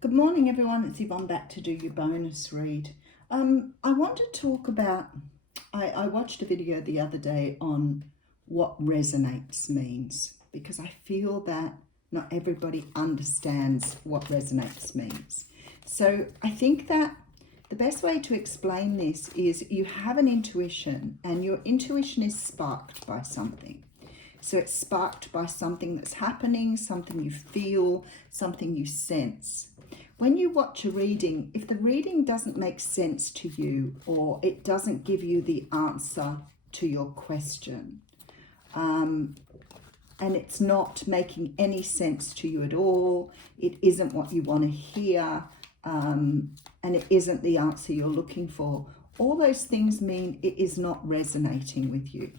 Good morning, everyone. It's Yvonne back to do your bonus read. I want to talk about. I watched a video the other day on what resonates means because I feel that not everybody understands what resonates means. So I think that the best way to explain this is you have an intuition, and your intuition is sparked by something. So it's sparked by something that's happening, something you feel, something you sense. When you watch a reading, if the reading doesn't make sense to you or it doesn't give you the answer to your question, and it's not making any sense to you at all, it isn't what you want to hear, and it isn't the answer you're looking for, all those things mean it is not resonating with you.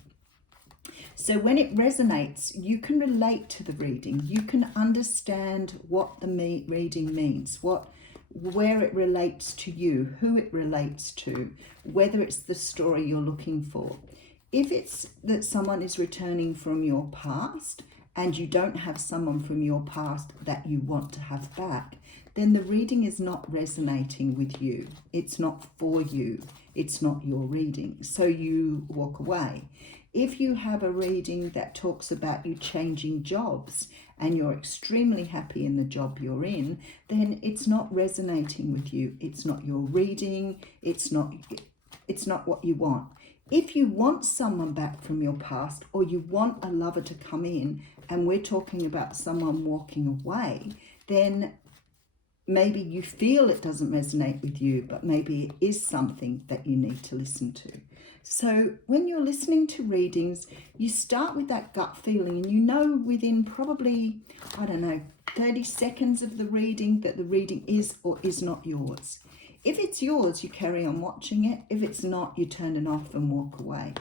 So when it resonates, you can relate to the reading. You can understand what the reading means, where it relates to you, who it relates to, whether it's the story you're looking for. If it's that someone is returning from your past and you don't have someone from your past that you want to have back, then the reading is not resonating with you. It's not for you. It's not your reading. So you walk away. If you have a reading that talks about you changing jobs and you're extremely happy in the job you're in, then it's not resonating with you. It's not your reading. It's not what you want. If you want someone back from your past, or you want a lover to come in, and we're talking about someone walking away, then maybe you feel it doesn't resonate with you, but maybe it is something that you need to listen to. So when you're listening to readings, you start with that gut feeling, and you know within probably, 30 seconds of the reading that the reading is or is not yours. If it's yours, you carry on watching it. If it's not, you turn it off and walk away.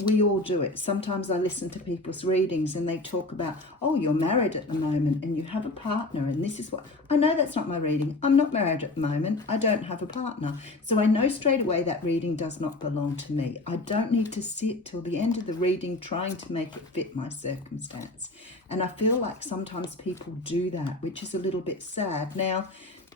We all do it. Sometimes I listen to people's readings and they talk about, oh, you're married at the moment and you have a partner, and this is what... I know that's not my reading. I'm not married at the moment. I don't have a partner. So I know straight away that reading does not belong to me. I don't need to sit till the end of the reading trying to make it fit my circumstance. And I feel like sometimes people do that, which is a little bit sad. Now,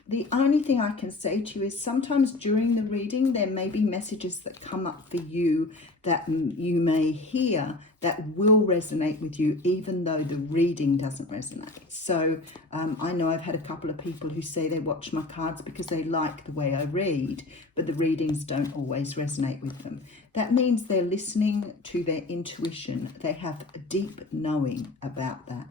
the only thing I can say to you is sometimes during the reading, there may be messages that come up for you that you may hear that will resonate with you, even though the reading doesn't resonate. So I know I've had a couple of people who say they watch my cards because they like the way I read, but the readings don't always resonate with them. That means they're listening to their intuition. They have a deep knowing about that.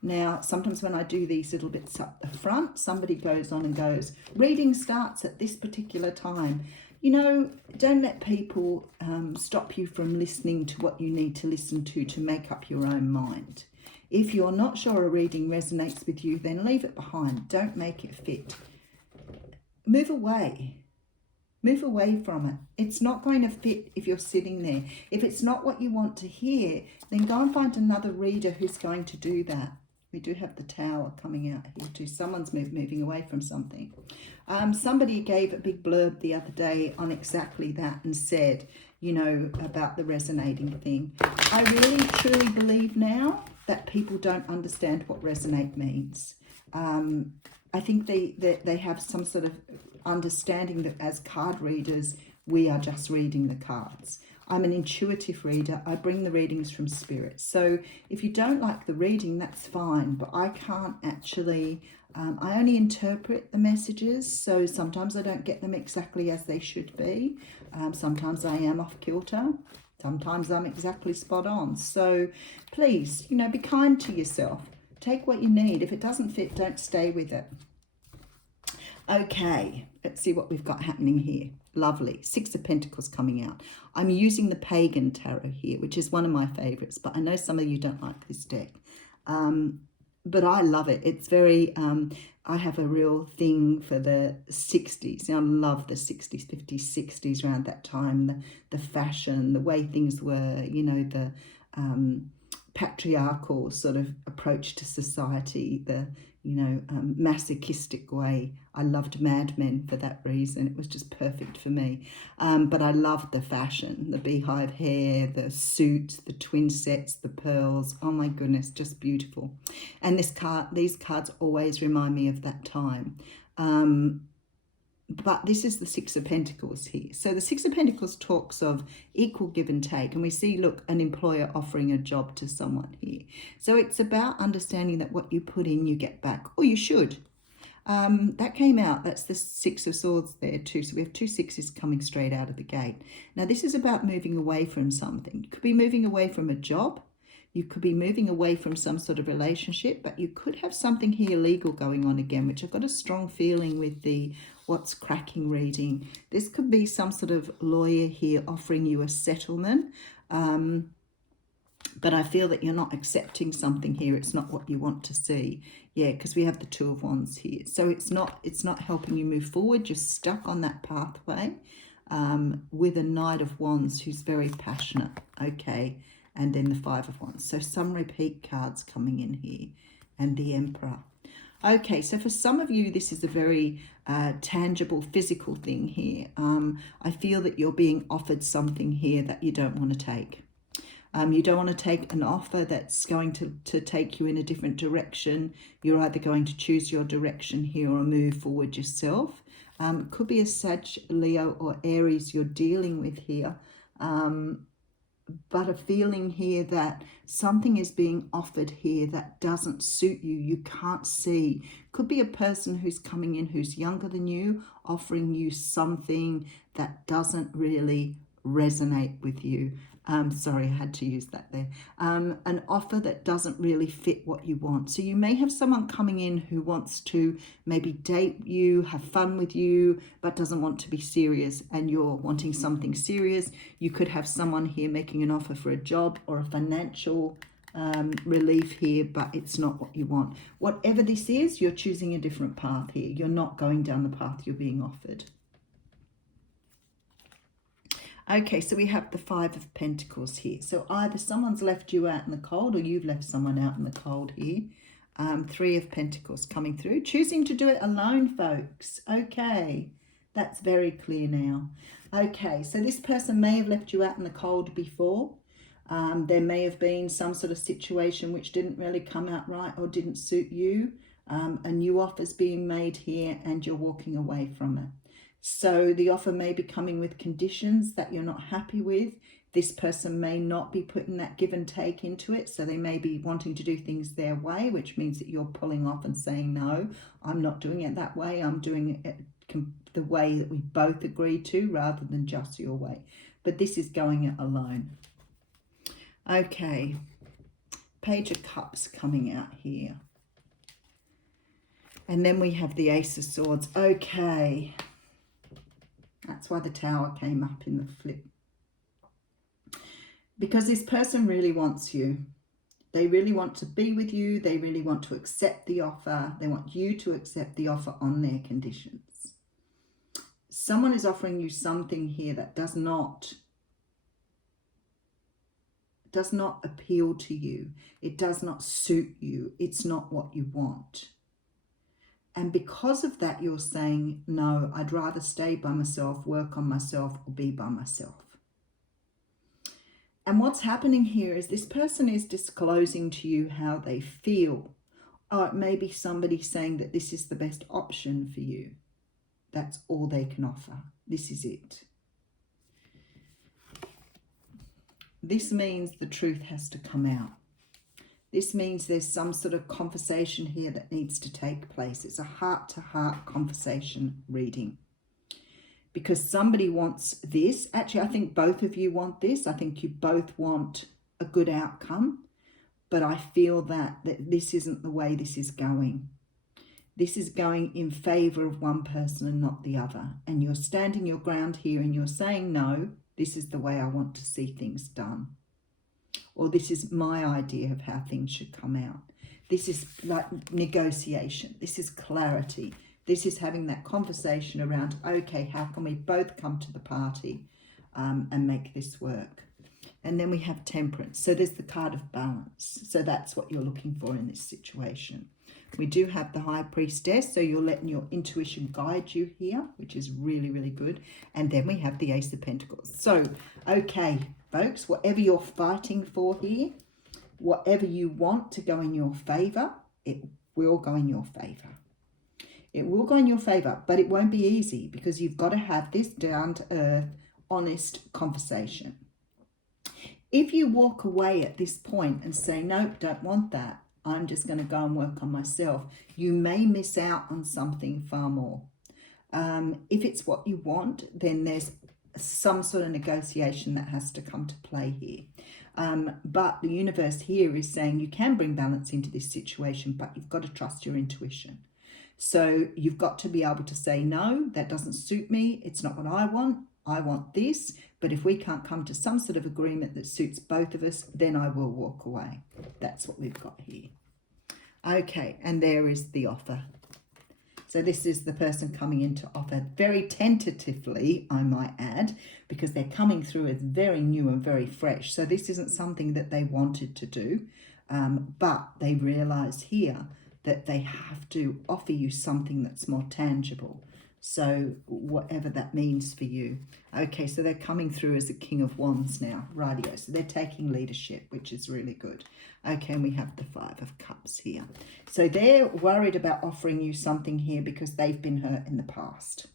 Now, sometimes when I do these little bits up the front, somebody goes on and goes, reading starts at this particular time. You know, don't let people stop you from listening to what you need to listen to make up your own mind. If you're not sure a reading resonates with you, then leave it behind. Don't make it fit. Move away. Move away from it. It's not going to fit if you're sitting there. If it's not what you want to hear, then go and find another reader who's going to do that. We do have the tower coming out here too. Someone's moving away from something. Somebody gave a big blurb the other day on exactly that and said, you know, about the resonating thing. I really truly believe now that people don't understand what resonate means. I think they have some sort of understanding that as card readers, we are just reading the cards. I'm an intuitive reader. I bring the readings from spirit. So if you don't like the reading, that's fine. But I can't actually, I only interpret the messages. So sometimes I don't get them exactly as they should be. Sometimes I am off kilter. Sometimes I'm exactly spot on. So please, you know, be kind to yourself. Take what you need. If it doesn't fit, don't stay with it. Okay, let's see what we've got happening here. Lovely. Six of Pentacles coming out. I'm using the Pagan Tarot here, which is one of my favorites, but I know some of you don't like this deck. But I love it. It's very, I have a real thing for the 60s. I love the 60s, 50s, 60s, around that time, the fashion, the way things were, you know, the patriarchal sort of approach to society, the masochistic way. I loved Mad Men for that reason. It was just perfect for me. But I loved the fashion, the beehive hair, the suits, the twin sets, the pearls. Oh my goodness, just beautiful. And these cards always remind me of that time. But this is the Six of Pentacles here. So the Six of Pentacles talks of equal give and take. And we see, look, an employer offering a job to someone here. So it's about understanding that what you put in, you get back, or you should. That came out. That's the Six of Swords there too. So we have two sixes coming straight out of the gate. Now this is about moving away from something. You could be moving away from a job. You could be moving away from some sort of relationship, but you could have something here legal going on again, which I've got a strong feeling with the What's Cracking reading. This could be some sort of lawyer here offering you a settlement, but I feel that you're not accepting something here. It's not what you want to see. Yeah, because we have the Two of Wands here. So it's not helping you move forward. You're stuck on that pathway with a Knight of Wands who's very passionate. Okay. And then the Five of Wands. So some repeat cards coming in here. And the Emperor. Okay, so for some of you, this is a very tangible, physical thing here. I feel that you're being offered something here that you don't want to take. You don't want to take an offer that's going to take you in a different direction. You're either going to choose your direction here or move forward yourself. It could be a Sag, Leo, or Aries you're dealing with here. But a feeling here that something is being offered here that doesn't suit you, you can't see. Could be a person who's coming in who's younger than you, offering you something that doesn't really resonate with you. Sorry, I had to use that there. An offer that doesn't really fit what you want. So you may have someone coming in who wants to maybe date you, have fun with you, but doesn't want to be serious, and you're wanting something serious. You could have someone here making an offer for a job or a financial relief here, but it's not what you want. Whatever this is, you're choosing a different path here. You're not going down the path you're being offered. Okay, so we have the Five of Pentacles here. So either someone's left you out in the cold or you've left someone out in the cold here. Three of Pentacles coming through. Choosing to do it alone, folks. Okay, that's very clear now. Okay, so this person may have left you out in the cold before. There may have been some sort of situation which didn't really come out right or didn't suit you. A new offer's being made here and you're walking away from it. So the offer may be coming with conditions that you're not happy with. This person may not be putting that give and take into it. So they may be wanting to do things their way, which means that you're pulling off and saying, no, I'm not doing it that way. I'm doing it the way that we both agreed to rather than just your way. But this is going it alone. Okay. Page of Cups coming out here. And then we have the Ace of Swords. Okay. That's why the Tower came up in the flip. Because this person really wants you. They really want to be with you. They really want to accept the offer. They want you to accept the offer on their conditions. Someone is offering you something here that does not appeal to you. It does not suit you. It's not what you want. And because of that, you're saying, no, I'd rather stay by myself, work on myself, or be by myself. And what's happening here is this person is disclosing to you how they feel. Or it may be somebody saying that this is the best option for you. That's all they can offer. This is it. This means the truth has to come out. This means there's some sort of conversation here that needs to take place. It's a heart-to-heart conversation reading. Because somebody wants this. Actually, I think both of you want this. I think you both want a good outcome. But I feel that this isn't the way this is going. This is going in favour of one person and not the other. And you're standing your ground here and you're saying, no, this is the way I want to see things done. Or this is my idea of how things should come out. This is like negotiation. This is clarity. This is having that conversation around, okay, how can we both come to the party and make this work? And then we have Temperance. So there's the card of balance. So that's what you're looking for in this situation. We do have the High Priestess, so you're letting your intuition guide you here, which is really, really good. And then we have the Ace of Pentacles. So, okay, folks, whatever you're fighting for here, whatever you want to go in your favor, it will go in your favor. It will go in your favor, but it won't be easy because you've got to have this down-to-earth, honest conversation. If you walk away at this point and say, nope, don't want that, I'm just going to go and work on myself, you may miss out on something far more. If it's what you want, then there's some sort of negotiation that has to come to play here. But the universe here is saying you can bring balance into this situation, but you've got to trust your intuition. So you've got to be able to say, no, that doesn't suit me. It's not what I want this. But if we can't come to some sort of agreement that suits both of us, then I will walk away. That's what we've got here. Okay, and there is the offer. So this is the person coming in to offer very tentatively, I might add, because they're coming through as very new and very fresh. So this isn't something that they wanted to do, but they realize here that they have to offer you something that's more tangible. So whatever that means for you. Okay, so they're coming through as a King of Wands now. Rightio. So they're taking leadership, which is really good. Okay, and we have the Five of Cups here. So they're worried about offering you something here because they've been hurt in the past.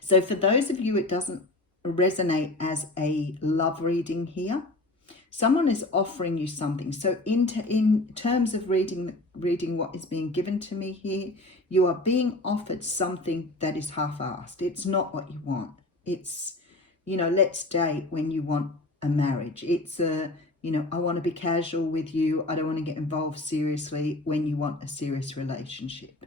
So for those of you, it doesn't resonate as a love reading here. Someone is offering you something. So in terms of reading what is being given to me here, you are being offered something that is half-assed. It's not what you want. It's, let's date when you want a marriage. It's I want to be casual with you. I don't want to get involved seriously when you want a serious relationship.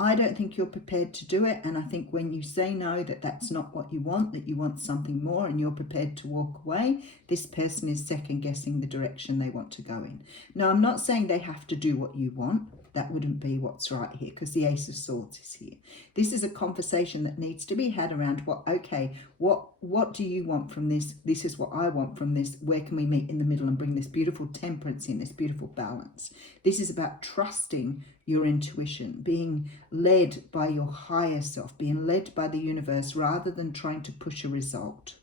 I don't think you're prepared to do it. And I think when you say no, that's not what you want, that you want something more and you're prepared to walk away, this person is second guessing the direction they want to go in. Now, I'm not saying they have to do what you want. That wouldn't be what's right here because the Ace of Swords is here. This is a conversation that needs to be had around what do you want from this? This is what I want from this. Where can we meet in the middle and bring this beautiful temperance in, this beautiful balance? This is about trusting your intuition, being led by your higher self, being led by the universe rather than trying to push a result.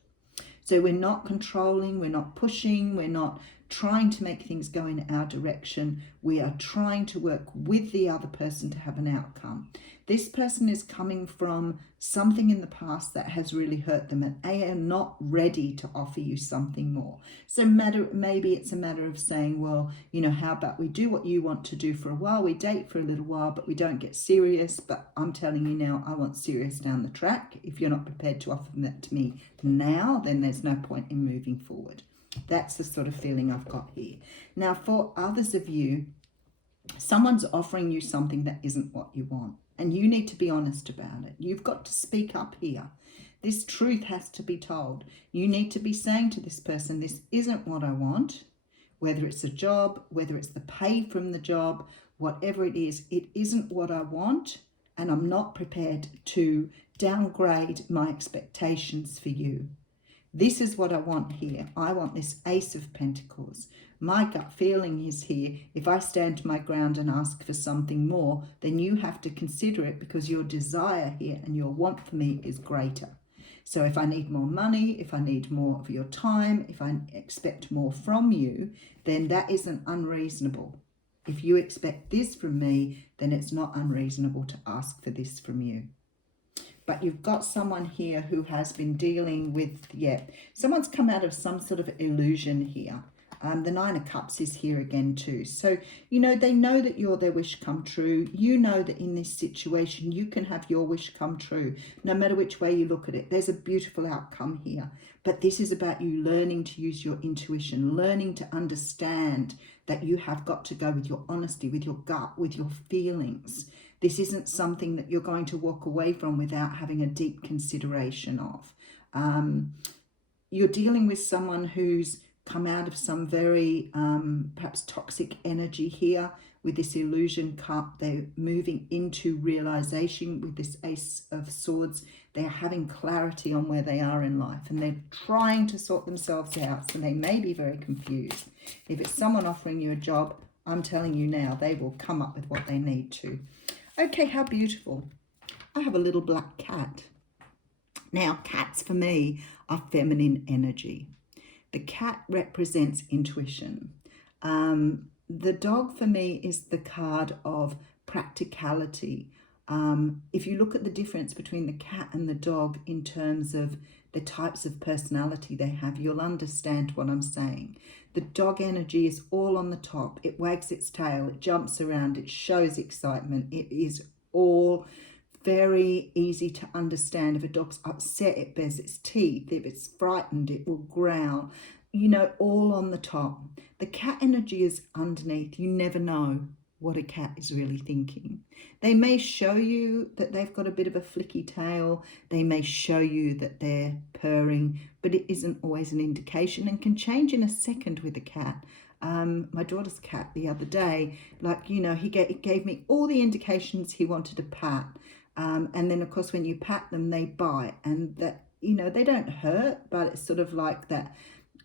So we're not controlling, we're not pushing, we're not trying to make things go in our direction. We are trying to work with the other person to have an outcome. This person is coming from something in the past that has really hurt them and they are not ready to offer you something more. So maybe it's a matter of saying, well, how about we do what you want to do for a while, we date for a little while, but we don't get serious. But I'm telling you now, I want serious down the track. If you're not prepared to offer that to me now, then there's no point in moving forward. That's the sort of feeling I've got here. Now, for others of you, someone's offering you something that isn't what you want. And you need to be honest about it. You've got to speak up here. This truth has to be told. You need to be saying to this person, this isn't what I want. Whether it's a job, whether it's the pay from the job, whatever it isn't what I want. And I'm not prepared to downgrade my expectations for you. This is what I want here. I want this Ace of Pentacles. My gut feeling is here, if I stand my ground and ask for something more, then you have to consider it because your desire here and your want for me is greater. So if I need more money, if I need more of your time, if I expect more from you, then that isn't unreasonable. If you expect this from me, then it's not unreasonable to ask for this from you. But you've got someone here who has been dealing with, someone's come out of some sort of illusion here. The Nine of Cups is here again too. So, they know that you're their wish come true. You know that in this situation, you can have your wish come true. No matter which way you look at it, there's a beautiful outcome here. But this is about you learning to use your intuition, learning to understand that you have got to go with your honesty, with your gut, with your feelings. This isn't something that you're going to walk away from without having a deep consideration of. You're dealing with someone who's come out of some very perhaps toxic energy here with this illusion cup. They're moving into realization with this Ace of Swords. They're having clarity on where they are in life and they're trying to sort themselves out. So they may be very confused. If it's someone offering you a job, I'm telling you now, they will come up with what they need to. Okay, how beautiful. I have a little black cat. Now, cats for me are feminine energy. The cat represents intuition. The dog for me is the card of practicality. If you look at the difference between the cat and the dog in terms of the types of personality they have, you'll understand what I'm saying. The dog energy is all on the top. It wags its tail, it jumps around, it shows excitement. It is all very easy to understand. If a dog's upset, it bares its teeth. If it's frightened, it will growl. You know, all on the top. The cat energy is underneath. You never know what a cat is really thinking. They may show you that they've got a bit of a flicky tail. They may show you that they're purring, but it isn't always an indication and can change in a second with a cat. My daughter's cat the other day, like, you know, he gave me all the indications he wanted to pat. And then, of course, when you pat them, they bite. And that, you know, they don't hurt, but it's sort of like that.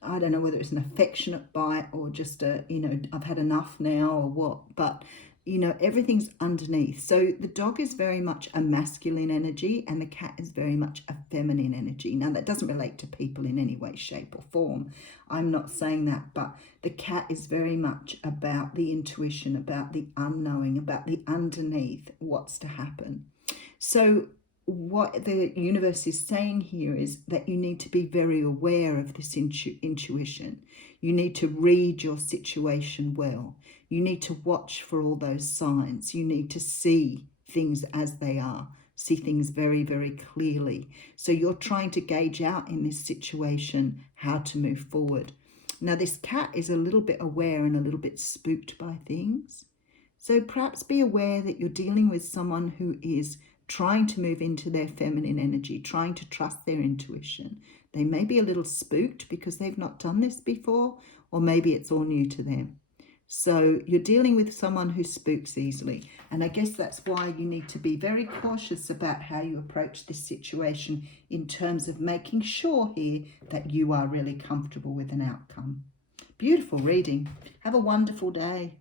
I don't know whether it's an affectionate bite or just a, you know, I've had enough now or what. But, you know, everything's underneath. So the dog is very much a masculine energy and the cat is very much a feminine energy. Now, that doesn't relate to people in any way, shape or form. I'm not saying that. But the cat is very much about the intuition, about the unknowing, about the underneath, what's to happen. So what the universe is saying here is that you need to be very aware of this intuition. You need to read your situation well. You need to watch for all those signs. You need to see things as they are, see things very, very clearly. So you're trying to gauge out in this situation how to move forward. Now, this cat is a little bit aware and a little bit spooked by things. So perhaps be aware that you're dealing with someone who is trying to move into their feminine energy, trying to trust their intuition. They may be a little spooked because they've not done this before, or maybe it's all new to them. So you're dealing with someone who spooks easily. And I guess that's why you need to be very cautious about how you approach this situation in terms of making sure here that you are really comfortable with an outcome. Beautiful reading. Have a wonderful day.